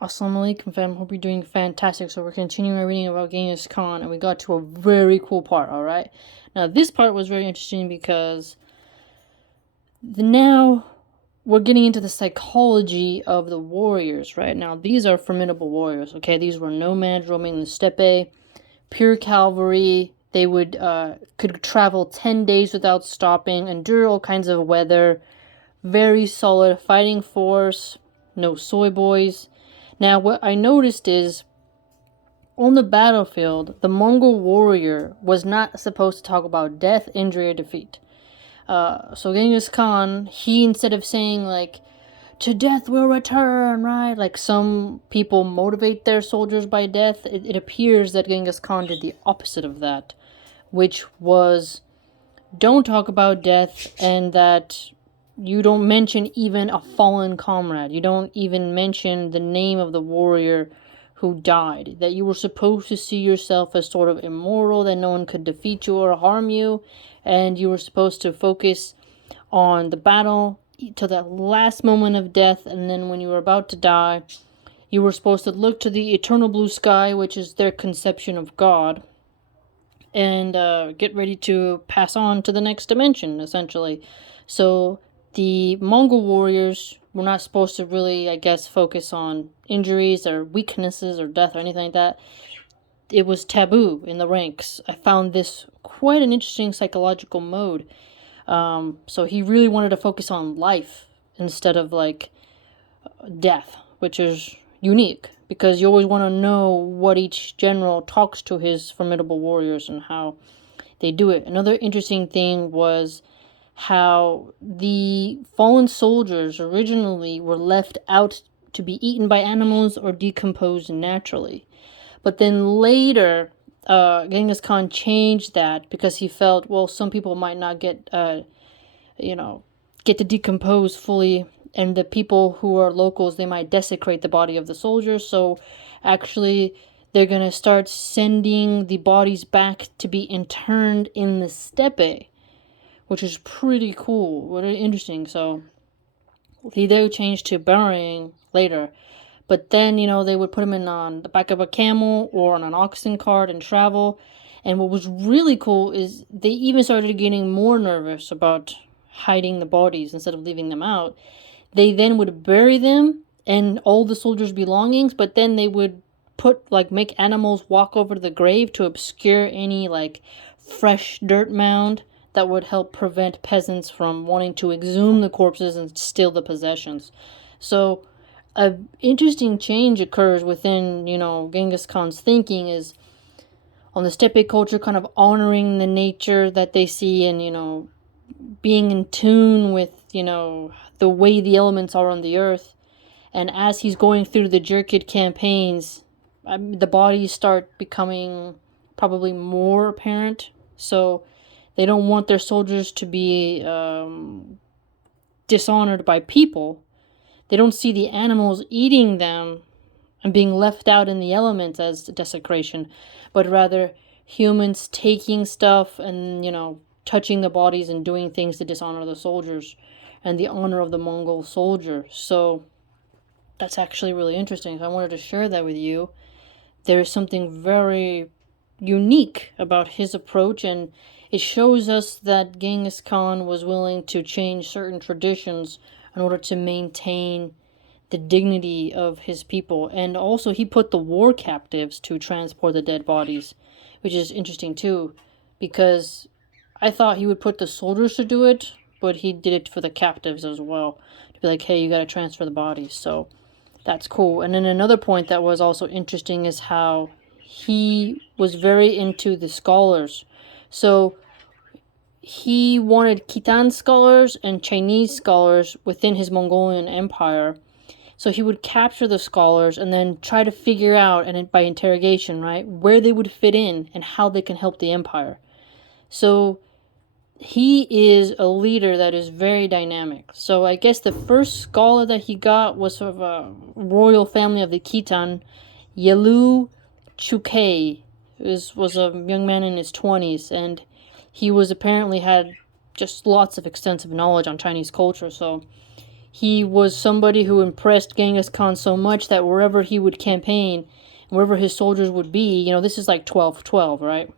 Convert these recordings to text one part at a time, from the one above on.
Assalamu alaikum fam, hope you're doing fantastic. So we're continuing our reading about Genghis Khan, and we got to a very cool part, alright? Now this part was very interesting because now we're getting into the psychology of the warriors, right? Now these are formidable warriors, okay? These were nomads roaming the steppe, pure cavalry. They could travel 10 days without stopping, endure all kinds of weather, very solid fighting force, no soy boys. Now, what I noticed is, on the battlefield, the Mongol warrior was not supposed to talk about death, injury, or defeat. So Genghis Khan, he, instead of saying, like, to death will return, right? Like some people motivate their soldiers by death, it appears that Genghis Khan did the opposite of that, which was, don't talk about death, and that you don't mention even a fallen comrade. You don't even mention the name of the warrior who died. That you were supposed to see yourself as sort of immortal, that no one could defeat you or harm you, and you were supposed to focus on the battle to the last moment of death, and then when you were about to die, you were supposed to look to the eternal blue sky, which is their conception of God, and get ready to pass on to the next dimension, essentially. So the Mongol warriors were not supposed to really, I guess, focus on injuries or weaknesses or death or anything like that. It was taboo in the ranks. I found this quite an interesting psychological mode. So he really wanted to focus on life instead of, like, death, which is unique, because you always want to know what each general talks to his formidable warriors and how they do it. Another interesting thing was how the fallen soldiers originally were left out to be eaten by animals or decomposed naturally. But then later, Genghis Khan changed that because he felt, well, some people might not get to decompose fully, and the people who are locals, they might desecrate the body of the soldiers. So actually, they're going to start sending the bodies back to be interned in the steppe, which is pretty cool, very interesting. So they changed to burying later. But then, they would put them on the back of a camel or on an oxen cart and travel. And what was really cool is they even started getting more nervous about hiding the bodies instead of leaving them out. They then would bury them and all the soldiers' belongings, but then they would make animals walk over to the grave to obscure any, fresh dirt mound that would help prevent peasants from wanting to exhume the corpses and steal the possessions. So an interesting change occurs within, Genghis Khan's thinking is on the steppe culture, kind of honoring the nature that they see and, being in tune with, the way the elements are on the earth. And as he's going through the Jirkid campaigns, the bodies start becoming probably more apparent. So they don't want their soldiers to be dishonored by people. They don't see the animals eating them and being left out in the elements as desecration, but rather humans taking stuff and, touching the bodies and doing things to dishonor the soldiers and the honor of the Mongol soldier. So that's actually really interesting. So I wanted to share that with you. There is something very unique about his approach, and it shows us that Genghis Khan was willing to change certain traditions in order to maintain the dignity of his people. And also he put the war captives to transport the dead bodies, which is interesting too, because I thought he would put the soldiers to do it, but he did it for the captives as well, to be like, hey, you got to transfer the bodies. So that's cool. And then another point that was also interesting is how he was very into the scholars. So he wanted Khitan scholars and Chinese scholars within his Mongolian empire. So he would capture the scholars and then try to figure out, and by interrogation, right, where they would fit in and how they can help the empire. So he is a leader that is very dynamic. So I guess the first scholar that he got was of a royal family of the Khitan, Yelu Chukei. Was a young man in his 20s, and he was apparently had just lots of extensive knowledge on Chinese culture. So he was somebody who impressed Genghis Khan so much that wherever he would campaign, wherever his soldiers would be, you know, this is like 12-12, right?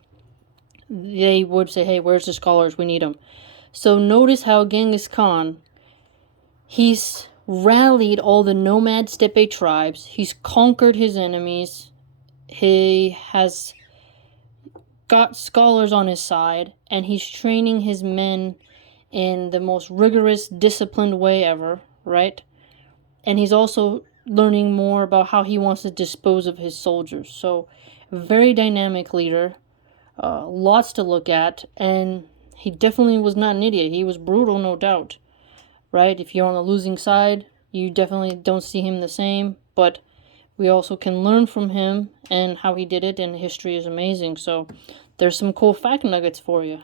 They would say, hey, where's the scholars? We need them. So notice how Genghis Khan, he's rallied all the nomad steppe tribes. He's conquered his enemies. He has got scholars on his side, and he's training his men in the most rigorous, disciplined way ever, right? And he's also learning more about how he wants to dispose of his soldiers. So, very dynamic leader, lots to look at, and he definitely was not an idiot. He was brutal, no doubt, right? If you're on the losing side, you definitely don't see him the same, but we also can learn from him and how he did it, and history is amazing. So, there's some cool fact nuggets for you.